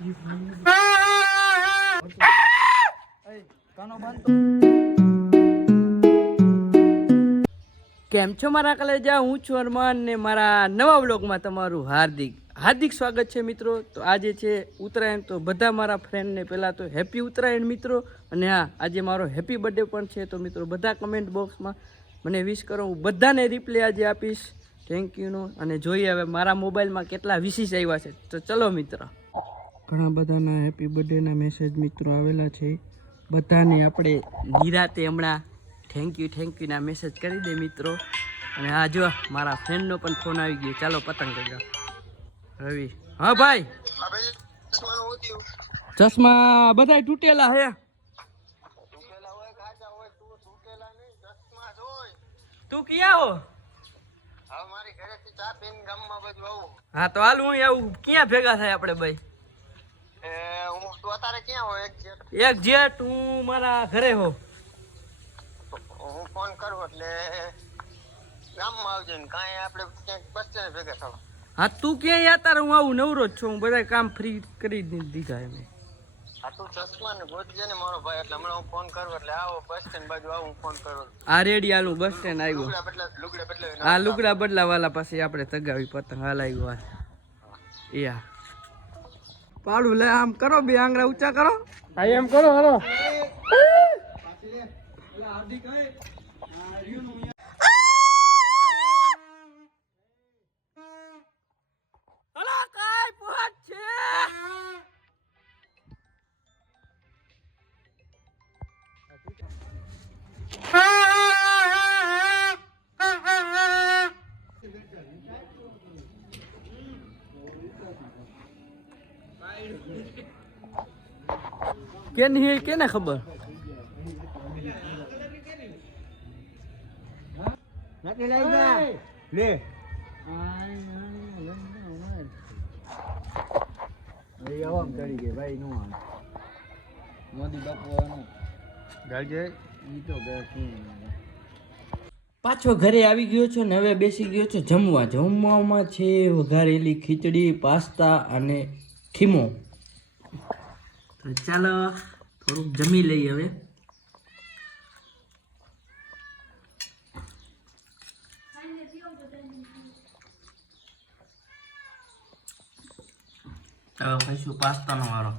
કેમ છો મારા કલેજા? હું છું અરમાન ને મારા નવા બ્લોગમાં તમારું હાર્દિક સ્વાગત છે મિત્રો. તો આજે છે ઉત્તરાયણ, તો બધા મારા ફ્રેન્ડને પહેલાં તો હેપી ઉત્તરાયણ મિત્રો. અને હા, આજે મારો હેપી બર્થડે પણ છે. તો મિત્રો બધા કમેન્ટ બોક્સમાં મને વિશ કરો, હું બધાને રિપ્લે આજે આપીશ થેન્ક યુનો. અને જોઈએ હવે મારા મોબાઈલમાં કેટલા વિશિષ આવ્યા છે. તો ચલો મિત્રો, ઘણા બધાના હેપી બર્થડેના મેસેજ મિત્રો આવેલા છે. બધાને આપણે નિરાતે હમણાં થેન્ક યુના મેસેજ કરી દે મિત્રો. અને હા જો મારા ફ્રેન્ડનો પણ ફોન આવી ગયો. ચાલો પતંગ ચગાવ. રવિ, હા ભાઈ, ચશ્મા બધા તૂટેલા હે. તું ક્યાં હો? હા તો હાલ હું આવું. ક્યાં ભેગા થાય આપણે ભાઈ? એક જેટ હું મારા ઘરે હો. હું ફોન કરું એટલે ગામમાં આવજો ને કાંઈ આપણે ક્યાંક બસ સ્ટેન્ડ ભેગા થવા. હા તું ક્યાં યાતાર? હું આવું, નવરો જ છું. હું બધા કામ ફ્રી કરી દીધા એમ. હા તું ચશ્મા ને ગોતજે ને મારો ભાઈ, એટલે હમણાં હું ફોન કરું એટલે આવો બસ સ્ટેન્ડ બાજુ આવું. હું ફોન કરું. આ રેડી હાલું બસ સ્ટેન્ડ આવ્યો. હા લુગડા બદલા વાલા પાસે આપણે તગાવી પતંગ. હાલ આવ્યો હાલ. યા પાડું લે, આમ કરો, બે આંગળા ઊંચા કરો. હા એમ કરો. હાલો કેને ખબર? લે પાછો ઘરે આવી ગયો છો ને હવે બેસી ગયો છો જમવા. જમવામાં છે વઘારેલી ખીચડી, પાસ્તા અને ખીમો. તો ચાલો થોડુંક જમી લઈએ હવે. ખાઈશું પાસ્તાનો વાળો.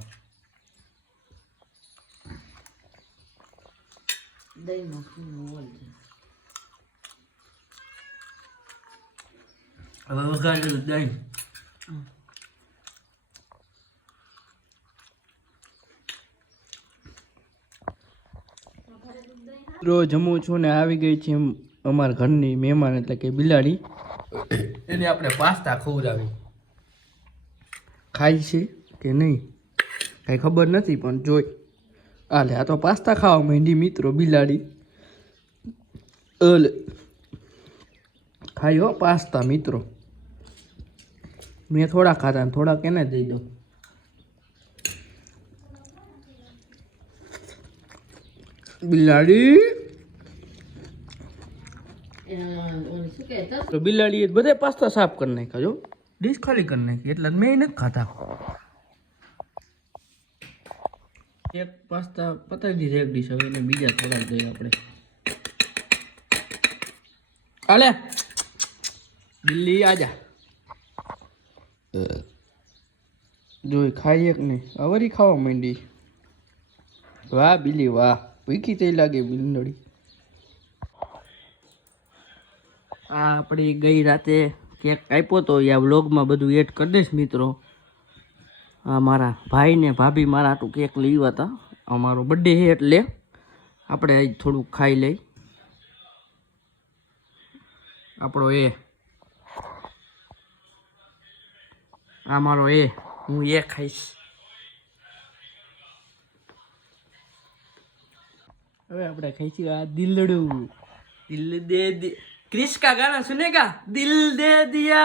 હવે વઘારેલું દહીં. રોજ જમું છું ને આવી ગઈ છે અમારા ઘરની મહેમાન એટલે કે બિલાડી. એને આપણે પાસ્તા ખવડાવી. ખાય છે કે નહીં કાંઈ ખબર નથી, પણ જોઈ આલે આ તો પાસ્તા ખાવા માંડી મિત્રો. બિલાડી ખાઈ હો પાસ્તા મિત્રો. મેં થોડા ખાધા ને થોડાક એને દઈ દો. બિલાડી તો બિલાડીએ બધે પાસ્તા સાફ કરી નાખ્યા. જો ડીશ ખાલી કરી નાખી એટલે મેં નથી ખાતા. એક પાસ્તા પતાવી દીધા, એક ડીશ. હવે એને બીજા થોડાક દઈએ આપણે. આલે બિલ્લી આજા. જોઈ ખાઈ એક નહીં, અવરી ખાવા માંડી. વાહ બિલ્લી વાહ, ભૂખી થઈ લાગે બિલ્લી. આ આપણે ગઈ રાતે કેક કાપ્યો તો, આ વ્લોગમાં બધું એડ કરી દઈશ મિત્રો. આ મારા ભાઈ ને ભાભી મારા હાટું કેક લઈ હતા. અમારો બર્થડે છે એટલે આપણે આજ થોડુંક ખાઈ લઈ. આપણો આ મારો હું ખાઈશ. હવે આપણે ખાઈશું આ દિલડું. દિલ દે क्रिश का गाना सुनेगा? दिल दे दिया.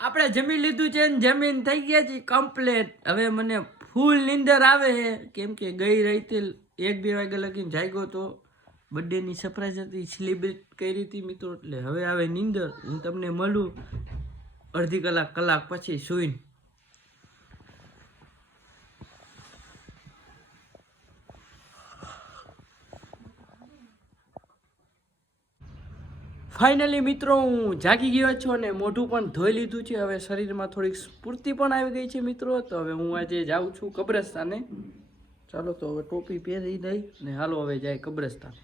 આપણે જમી લીધું છે ને જમીન થઈ ગયા છે કમ્પ્લીટ. હવે મને ફૂલ નીંદર આવે છે કેમ કે ગઈ રાતે 1-2 વાગે લગીને જાગ્યો તો બર્થડેની સરપ્રાઈઝ હતી, સેલિબ્રેટ કરી હતી મિત્રો. એટલે હવે આવે નીંદર. હું તમને મળું અડધી કલાક પછી સૂઈને. ફાઇનલી મિત્રો હું જાગી ગયો છું અને મોઢું પણ ધોઈ લીધું છે. હવે શરીરમાં થોડીક સ્ફૂર્તિ પણ આવી ગઈ છે મિત્રો. તો હવે હું આજે જાઉં છું કબ્રસ્તાને. ચાલો તો હવે ટોપી પહેરી દઈ ને હાલો હવે જાય કબ્રસ્તાને.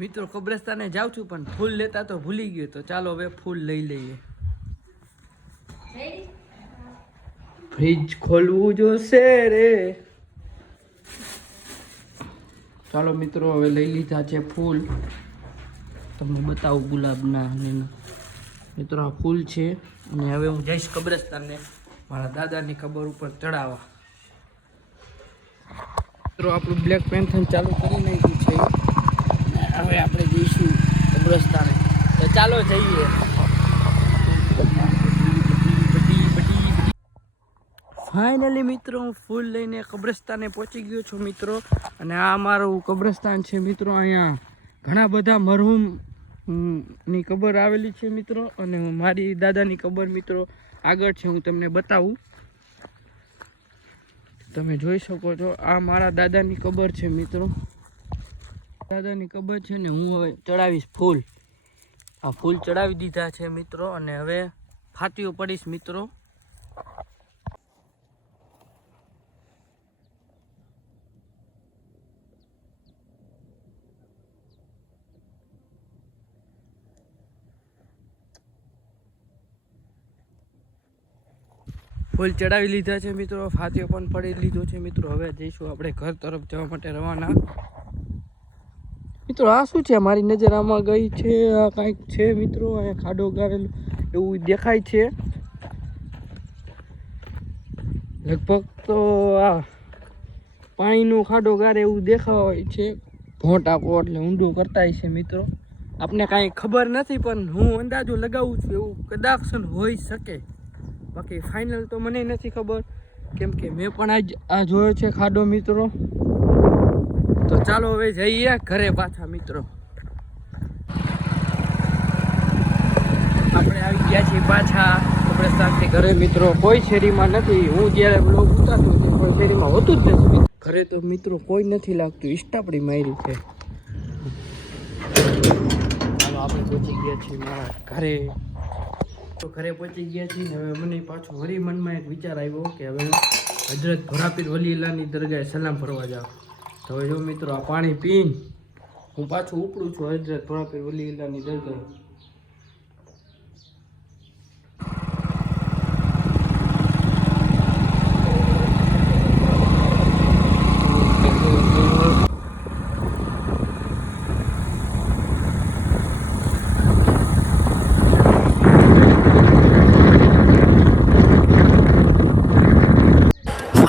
મિત્રો કબ્રસ્તાને જાઉં છું પણ ફૂલ લેતા તો ભૂલી ગયો. તો ચાલો હવે ફૂલ લઈ લઈએ. ફ્રીજ ખોલવું જોશે રે. ચાલો મિત્રો હવે લઈ લીધા છે ફૂલ. તમને બતાવું ગુલાબના મિત્રો આ ફૂલ છે. અને હવે હું જઈશ કબ્રસ્તાનને મારા દાદાની કબર ઉપર ચડાવવા. મિત્રો આપણું બ્લેક પેન્થર ચાલુ કરી નાખ્યું છે. હવે આપણે જઈશું કબ્રસ્તાને. તો ચાલો જઈએ. ફાઇનલી મિત્રો હું ફૂલ લઈને કબ્રસ્તાને પહોંચી ગયો છું મિત્રો. અને આ મારું કબ્રસ્તાન છે મિત્રો. અહીંયા ઘણા બધા મરહૂમ ની કબર આવેલી છે મિત્રો. અને મારી દાદાની કબર મિત્રો આગળ છે, હું તમને બતાવું. તમે જોઈ શકો છો આ મારા દાદાની કબર છે મિત્રો. દાદાની કબર છે ને હું હવે ચડાવીશ ફૂલ. આ ફૂલ ચડાવી દીધા છે મિત્રો. અને હવે ફાટીઓ પડીશ મિત્રો. ફૂલ ચડાવી લીધા છે મિત્રો. ફાતીઓ પણ પડી લીધો છે મિત્રો. હવે જઈશું આપણે ઘર તરફ જવા માટે રવાના. મિત્રો આ શું છે? મારી નજર આમાં ગઈ છે. આ કાંઈક છે મિત્રો. અહીંયા ખાડો ગાળેલું એવું દેખાય છે. લગભગ તો આ પાણીનો ખાડો ગારે એવું દેખાય છે. ભોંટ આપો એટલે ઊંડું કરતા છે મિત્રો. આપને કાંઈ ખબર નથી પણ હું અંદાજો લગાવું છું એવું કદાચ હોઈ શકે. બાકી ફાઇનલ તો મને નથી ખબર, કેમ કે મેં પણ આજ આ જોયો છે ખાડો મિત્રો. તો ચાલો હવે જઈએ ઘરે પાછા મિત્રો. આપણે આવી ગયા છીએ પાછા કબ્રસ્તાનથી ઘરે મિત્રો. કોઈ શેરીમાં નથી. હું જ્યારે બ્લોગ ઉતારતો હતો કોઈ શેરીમાં હોતું જ નથી. ઘરે તો મિત્રો કોઈ નથી લાગતું. ઇસ્ટાપડી મારી છે. ચાલો આપણે પહોંચી ગયા છીએ મારા ઘરે. તો ઘરે પહોંચી ગયા છીએ. હવે મને પાછું વળી મનમાં એક વિચાર આવ્યો કે હવે હું હજરત ભોરાપીર વલી અલ્લાહની દરગાહે સલામ ફરવા જાઉં. તો હવે જો મિત્રો આ પાણી પીને હું પાછું ઉપડું છું હજરત ભોરાપીર વલી અલ્લાહની દરગાહે.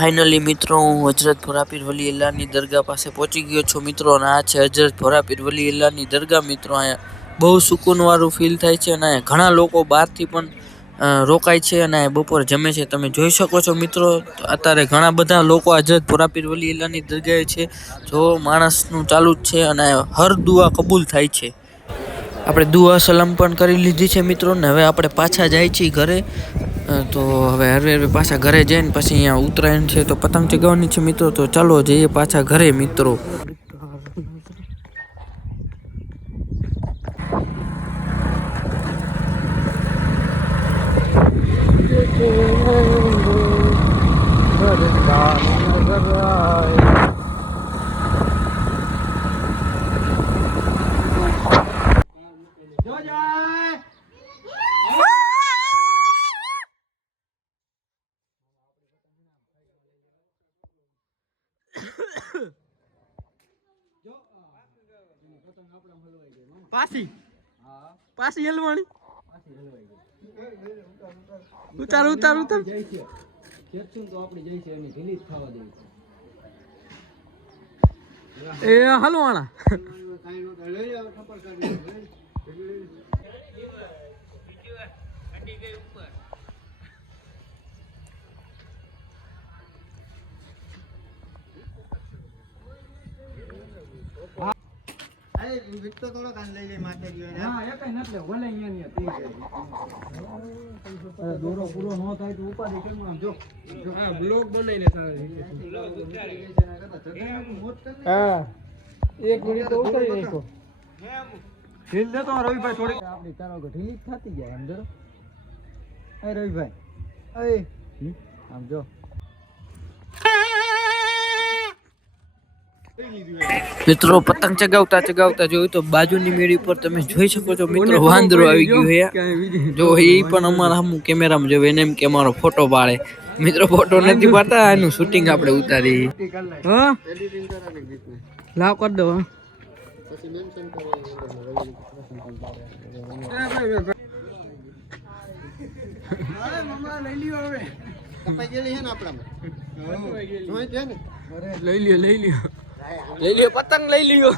ફાઇનલી મિત્રો હું હજરત ભોરાપીર વલી અલ્લાહની દરગાહ પાસે પહોંચી ગયો છું મિત્રો. અને આ છે હજરત ભોરાપીર વલી અલ્લાહની દરગાહ મિત્રો. અહીંયા બહુ સુકૂનવાળું ફીલ થાય છે. અને અહીંયા ઘણા લોકો બહારથી પણ રોકાય છે અને બપોર જમે છે. તમે જોઈ શકો છો મિત્રો. અત્યારે ઘણા બધા લોકો હજરત ભોરાપીર વલી અલ્લાહની દરગાહે છે. જો માણસનું ચાલુ જ છે અને હર દુઆ કબૂલ થાય છે. આપણે દુઆ સલામ પણ કરી લીધી છે મિત્રો. ને હવે આપણે પાછા જાય છીએ ઘરે. તો હવે હરવે પાછા ઘરે જઈને પછી અહીંયા ઉત્તરાયણ છે તો પતંગ ચગાવવાની છે મિત્રો. તો ચાલો જઈએ પાછા ઘરે મિત્રો. પાછી હલવાણી. ઉતાર ઉતાર ઉતાર. એ હલવાણા. હા એ કઈ નથી ભલે અહીંયા દોરો પૂરો ન થાય તો ઉપાધિ કેમ આમ જો હા બ્લોગ બનાવીને સારી હા એક મિનિટ તો ઉતારી નાખો ઢીલ દે તો રવિભાઈ થોડી આપણી તારો ઢીલી થતી જાય આમ જરો એ રવિભાઈ એ આમ જો મિત્રો પતંગ ચગાવતા ચગાવતા જોયું તો બાજુની મેળી પર તમે જોઈ શકો છો મિત્રો વાંદરો આવી ગયો છે જો એ પણ અમારા સામું કેમેરામાં જોવે એને એમ કે અમારો ફોટો પાડે મિત્રો ફોટો નથી પાડતા એનું શૂટિંગ આપણે ઉતારી હા લાવ કર દો લઈ લ્યો પતંગ લઈ લ્યો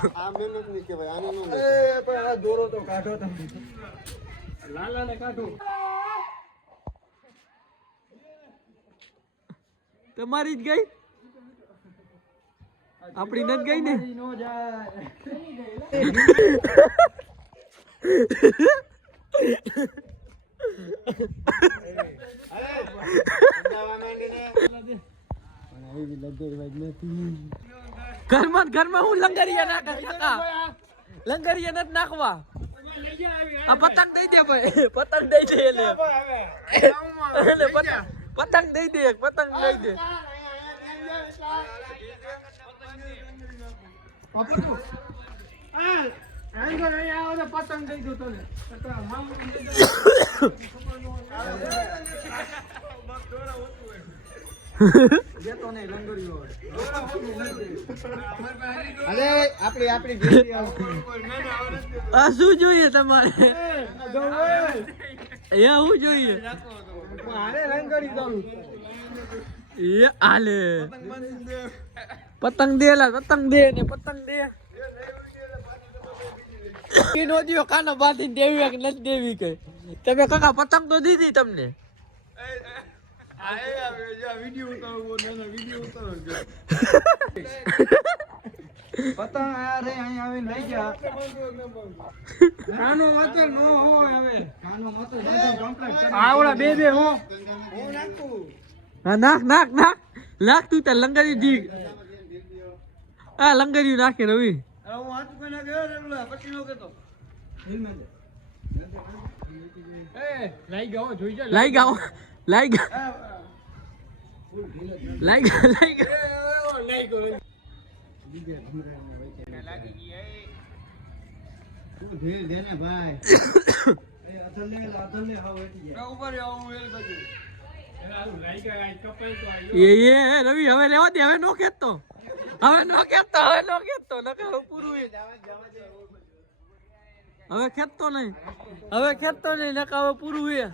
દોરો તો કાઢો તમે લાલાને કાઢો તમારી જ ગઈ આપણી નથી ગઈ ને ઘરમાં હું લંગરિયા નાખા લંગરિયા નથી નાખવા આ પતંગ દઈ દે ભાઈ પતંગ દઈ દે પતંગ દઈ દે પતંગ દઈ દે પતંગ દઈ દો તને શું જોઈએ તમારે શું જોઈએ હાલે પતંગ દે પતંગ દે ને પતંગ દે નો દિયો કાનો બાંધી દેવી કે નથી દેવી કઈ તમે કાકા પતંગ તો દીધી તમને પતંગ અહીંયા આવીને લઈ ગયા કાનો મતલબ નો હોય હવે કાનો મતલબ આવડા બે હો હું નાખું હા નાખ તું તાર લંગરી દી આ લંગરી નાખે રવિ હું હાથ પર નાખ્યો રેલા પછી નો કેતો લઈ ગયો જોઈ જા લઈ ગયો રવિ હવે લેવા દે હવે નો ખેતો પૂરું હવે ખેતો નહીં નકા હવે પૂરું હે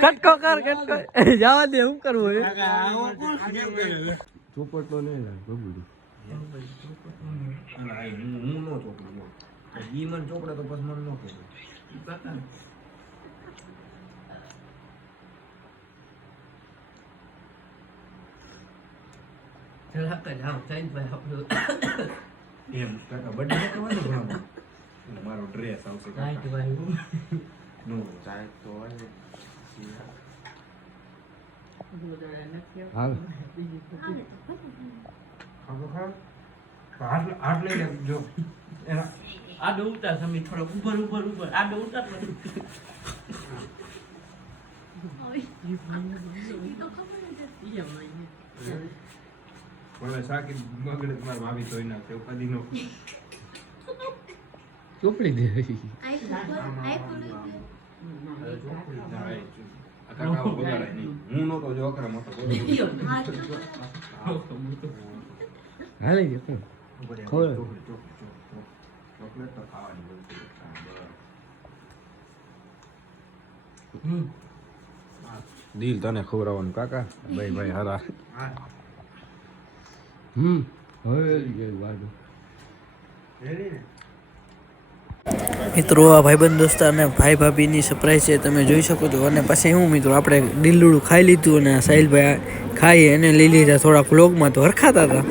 કટકો કર જવા દે શું કરવું ચોપટલો નહીં હું નો ચોપડો ઈ મને ચોપડે તો પછી મને નો કે એમ કાકા બર્થડે કરવાનો ઘણો મારો ડ્રેસ આવશે કાકા નો ચાય તો હાલ હાથ લઈ લે જો એના આડો ઉતાર સમી થોડો ઉપર આડો ઉતાર હવે સાકી મગડે તમાર ભાભી ધોઈ નાખે કદી નો ચોપડી દે હું નતો જો અકરા મોટો હાલે છે કોણ ચોકલેટ તો ખાવાની બોલતી દિલ તને ખવડાવવાનું કાકા ભાઈ હારા હવે ગઈ વાડો મિત્રો આ ભાઈબંધ દોસ્ત અને ભાઈ ભાભીની સરપ્રાઈઝ છે, તમે જોઈ શકો છો. અને પછી હું મિત્રો આપણે ડીલુડું ખાઈ લીધું અને સાહિલભાઈ ખાઈ એને લઈ લીધા થોડાક વ્લોગમાં તો હરખાતા હતા.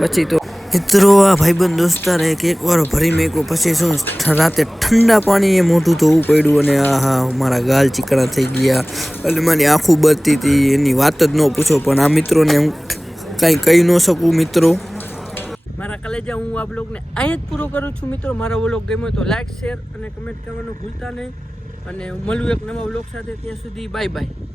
પછી તો મિત્રો આ ભાઈબંધ દોસ્તારે એક વાર ભરી મેક્યો, પછી શું રાતે ઠંડા પાણીએ મોઢું ધોવું પડ્યું અને આ હા મારા ગાલ ચીકણા થઈ ગયા એટલે મારી આંખું બળતી હતી, એની વાત જ ન પૂછો. પણ આ મિત્રોને હું કાંઈ કહી ન શકું. મિત્રો મારા કલેજા હું આ બ્લોગને અહીંયા જ પૂરો કરું છું. મિત્રો મારો બ્લોગ ગમ્યો તો લાઈક શેર અને કમેન્ટ કરવાનું ભૂલતા નહીં. અને મળું એક નવા બ્લોગ સાથે, ત્યાં સુધી બાય બાય.